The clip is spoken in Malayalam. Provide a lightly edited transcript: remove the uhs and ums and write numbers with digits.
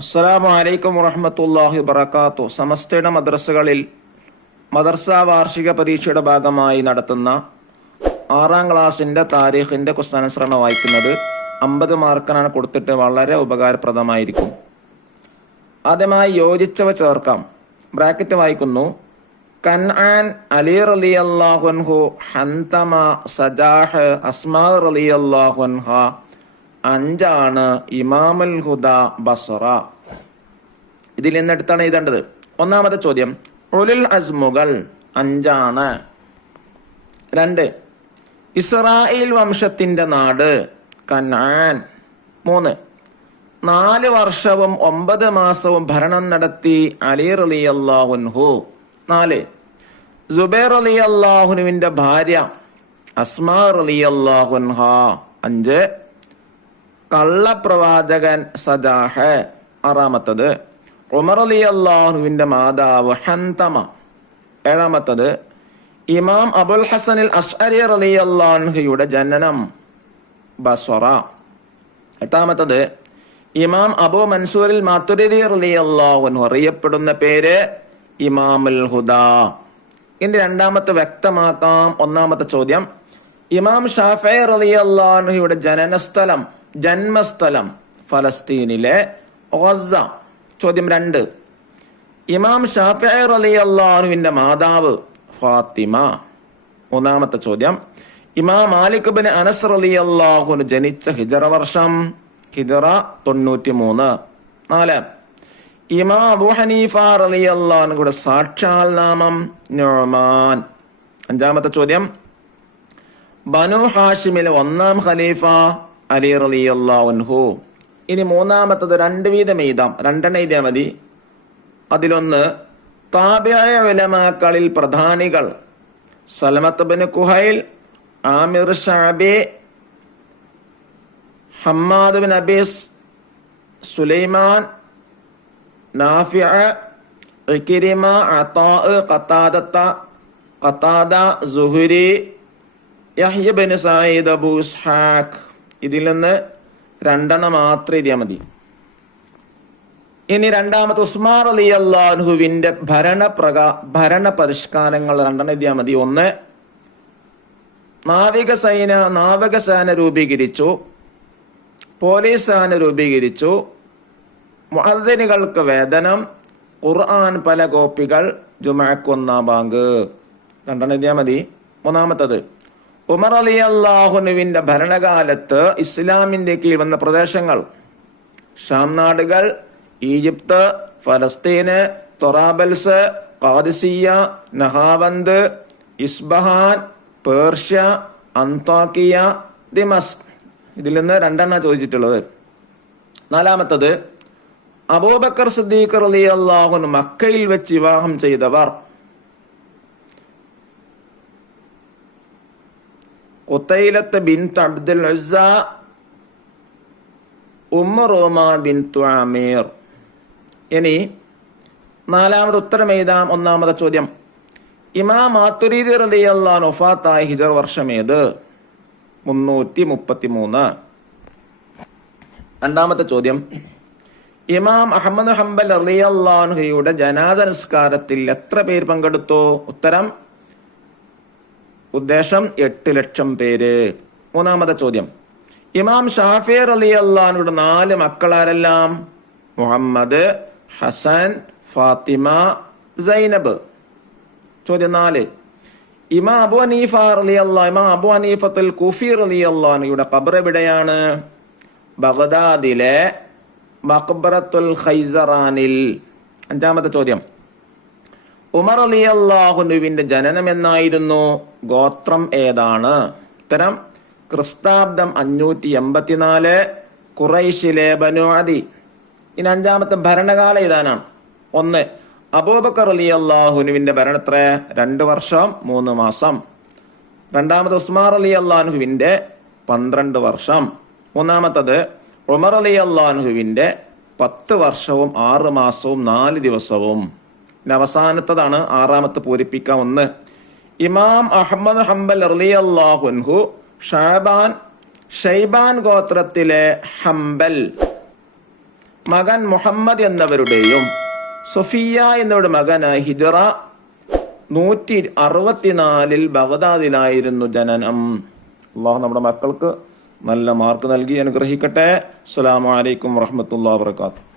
അസ്സലാമു അലൈക്കും വറഹ്മത്തുള്ളാഹി വബറകാതുഹു. സമസ്തയുടെ മദ്രസകളിൽ മദർസ വാർഷിക പരീക്ഷയുടെ ഭാഗമായി നടത്തുന്ന 6ാം ക്ലാസ്സിൻ്റെ താരീഖിൻ്റെ ക്വസ്റ്റ്യൻ വായിക്കുന്നത് 50 മാർക്കിനാണ് കൊടുത്തിട്ട് വളരെ ഉപകാരപ്രദമായിരിക്കും. ആദ്യമായി യോജിച്ചവ ചേർക്കാം. ബ്രാക്കറ്റ് വായിക്കുന്നു. കൻആൻ, അലി റളിയല്ലാഹു അൻഹു, ഹന്തമ, സജാഹ്, അസ്മാ റളിയല്ലാഹു അൻഹ. 5 ഇമാമുൽ ഹുദ ബസ്റ. ഇതിൽ നിന്നെടുത്താണ് എഴുതേണ്ടത്. ഒന്നാമത്തെ ചോദ്യം, ഉലുൽ അസ്മുകൾ 5. 2, ഇസ്രായേൽ വംശത്തിന്റെ നാട് കൻആൻ. 3, 4 വർഷവും 9 മാസവും ഭരണം നടത്തി അലി റളിയല്ലാഹു അൻഹു. 4, സുബൈർ റളിയല്ലാഹുവിന്റെ ഭാര്യ അസ്മാ റളിയല്ലാഹു അൻഹ. 5, കള്ളപ്രവാചകൻ സജാഹ്. 6, ഉമർ റളിയല്ലാഹുവിന്റെ മാതാവ് ഹന്തമ. 7, ഇമാം അബുൽ ഹസനിൽ അശ്അരി റളിയല്ലാഹുയുടെ ജനനം ബസ്വറ. 8, ഇമാം അബു മൻസൂറിൽ മാതുരിദി റളിയല്ലാഹു അൻഹു അറിയപ്പെടുന്ന പേര് ഇമാമുൽ ഹുദ. ഇനി രണ്ടാമത്തെ വ്യക്തമാക്കാം. ഒന്നാമത്തെ ചോദ്യം, ഇമാം ഷാഫിഈ റളിയല്ലാഹുയുടെ ജന്മസ്ഥലം ഫലസ്തീനിലെ ഗസ. ചോദ്യം 2, ഇമാം ഷാഫിഈ റളിയല്ലാഹുവിന്റെ മാതാവ് ഫാത്തിമ. മൂന്നാമത്തെ ചോദ്യം, ഇമാം മാലിക് ഇബ്നു അനസ് റളിയല്ലാഹു ജനിച്ച ഹിജറ വർഷം ഹിജറ 93. 4, ഇമാം അബൂ ഹനീഫ റളിയല്ലാഹുവിന്റെ സാക്ഷാൽ നാമം നുഅ്മാൻ. 5ാമത്തെ ചോദ്യം, ബനു ഹാഷിമിലെ 1ാം ഖലീഫ അലി റളിയല്ലാഹു അൻഹു. ഇനി മൂന്നാമത്തത് 2 വീതം എഴുതാം. 2 എഴുതിയാൽ മതി. അതിലൊന്ന്, താബിഈ ഉലമാക്കളിൽ പ്രധാനികൾ സലമത്ത് ബിൻ കുഹൈൽ, ആമിർ ശഅബി, ഹമ്മാദ് ബിൻ അബീസ്, സുലൈമാൻ, നാഫിഅ, ഇക്രിമ, അതാ, ഖതാദ, സുഹരി, യഹ്യ ബിൻ സഈദ്, അബൂ ഇസ്ഹാഖ്. ഇതിൽ നിന്ന് 2 മാത്രം എഴുതിയാൽ മതി. ഇനി രണ്ടാമത്തെ ഉസ്മാൻ റളിയല്ലാഹു അൻഹുവിന്റെ ഭരണ പരിഷ്കാരങ്ങൾ 2 എഴുതിയാൽ മതി. 1, നാവികസേന രൂപീകരിച്ചു, പോലീസ് സേന രൂപീകരിച്ചു, മുഅദ്ദിനുകൾക്ക് വേതനം, ഖുർആൻ പല കോപ്പികൾ, ജുമുഅക്ക് 1 ബാങ്ക്. 2 എഴുതിയാൽ മതി. മൂന്നാമത്തത്, ഉമർ റളിയല്ലാഹുവിന്റെ ഭരണകാലത്ത് ഇസ്ലാമിന്റെ കീഴിൽ വന്ന പ്രദേശങ്ങൾ ഷാം നാടുകൾ, ഈജിപ്ത്, ഫലസ്തീന്, തൊറാബൽസ്, ഖാദിസിയ, നഹാവന്ത്, ഇസ്ബഹാൻ, പേർഷ്യ, അന്താക്കിയ, ദിമസ്ക്. ഇതിൽ നിന്ന് 2 ചോദിച്ചിട്ടുള്ളത്. 4, അബൂബക്കർ സിദ്ദീഖ് റളിയല്ലാഹു അൻഹു മക്കയിൽ വെച്ച് വിവാഹം ചെയ്തവർ ഖുതൈലത്ത് ബിൻത് അബ്ദുൽ ഉസ്സ, ഉമ്മു റൂമാൻ ബിൻതു ആമീർ. ഇനി 4ാമത് ഉത്തരം എഴുതാം. 1ാമത്തെ ചോദ്യം, ഇമാം മാതുരിദി റളിയല്ലാഹു അൻഹു വഫാത്തായ ഹിജറ വർഷം ഏത്? 333. 2ാമത്തെ ചോദ്യം, ഇമാം അഹ്മദ് ഹംബൽ റളിയല്ലാഹു അൻഹുയുടെ ജനാസ നിസ്കാരത്തിൽ എത്ര പേർ പങ്കെടുത്തു? ഉത്തരം, ഉദ്ദേശം 8 ലക്ഷം പേര്. 3ാമത്തെ ചോദ്യം, ഇമാം ഷാഫിഈ റളിയല്ലാഹു അൻഹുയുടെ 4 മക്കളാരെല്ലാം? മുഹമ്മദ്, ഹസൻ, ഫാത്തിമ, സൈനബ്. ചോദ്യം 4, ഇമാം അബൂ ഹനീഫത്തുൽ കൂഫി റളിയല്ലാഹു അൻഹുയുടെ ഖബർ എവിടെയാണ്? ബഗ്ദാദിലെ മഖ്ബറത്തുൽ ഖൈസറാനിൽ. 5ാമത്തെ ചോദ്യം, ഉമർ റളിയല്ലാഹു അൻഹുവിന്റെ ജനനം എന്നായിരുന്നു? ഗോത്രം ഏതാണ്? ഉത്തരം, ക്രിസ്താബ്ദം 584, ഖുറൈശിലെ ബനു അദി. ഇനി 5ാമത്തെ ഭരണകാലം ഏതാനാണ്? 1, അബൂബക്കർ റളിയല്ലാഹു അൻഹുവിന്റെ ഭരണം എത്ര? 2 വർഷം 3 മാസം. 2ാമത് ഉസ്മാൻ റളിയല്ലാഹു അൻഹുവിന്റെ 12 വർഷം. 3ാമത്തത് ഉമർ റളിയല്ലാഹു അൻഹുവിന്റെ 10 വർഷവും 6 മാസവും 4 ദിവസവും. അവസാനത്തതാണ് 6ാമത്തെ പൂരിപ്പിക്കാം. 1, ഇമാം അഹ്മദ് ഹംബൽ റളിയല്ലാഹു അൻഹു ഷൈബാൻ ഗോത്രത്തിലെ ഹംബൽ മകൻ മുഹമ്മദ് എന്നവരുടെയും സൊഫിയ എന്നവരുടെ മകനായ ഹിജറ 164 ബഗ്ദാദിലായിരുന്നു ജനനം. അള്ളാഹു നമ്മുടെ മക്കൾക്ക് നല്ല മാർക്ക് നൽകി അനുഗ്രഹിക്കട്ടെ. അസ്സലാമു അലൈക്കും വറഹ്മത്തുള്ളാഹി വബറകാതുഹു.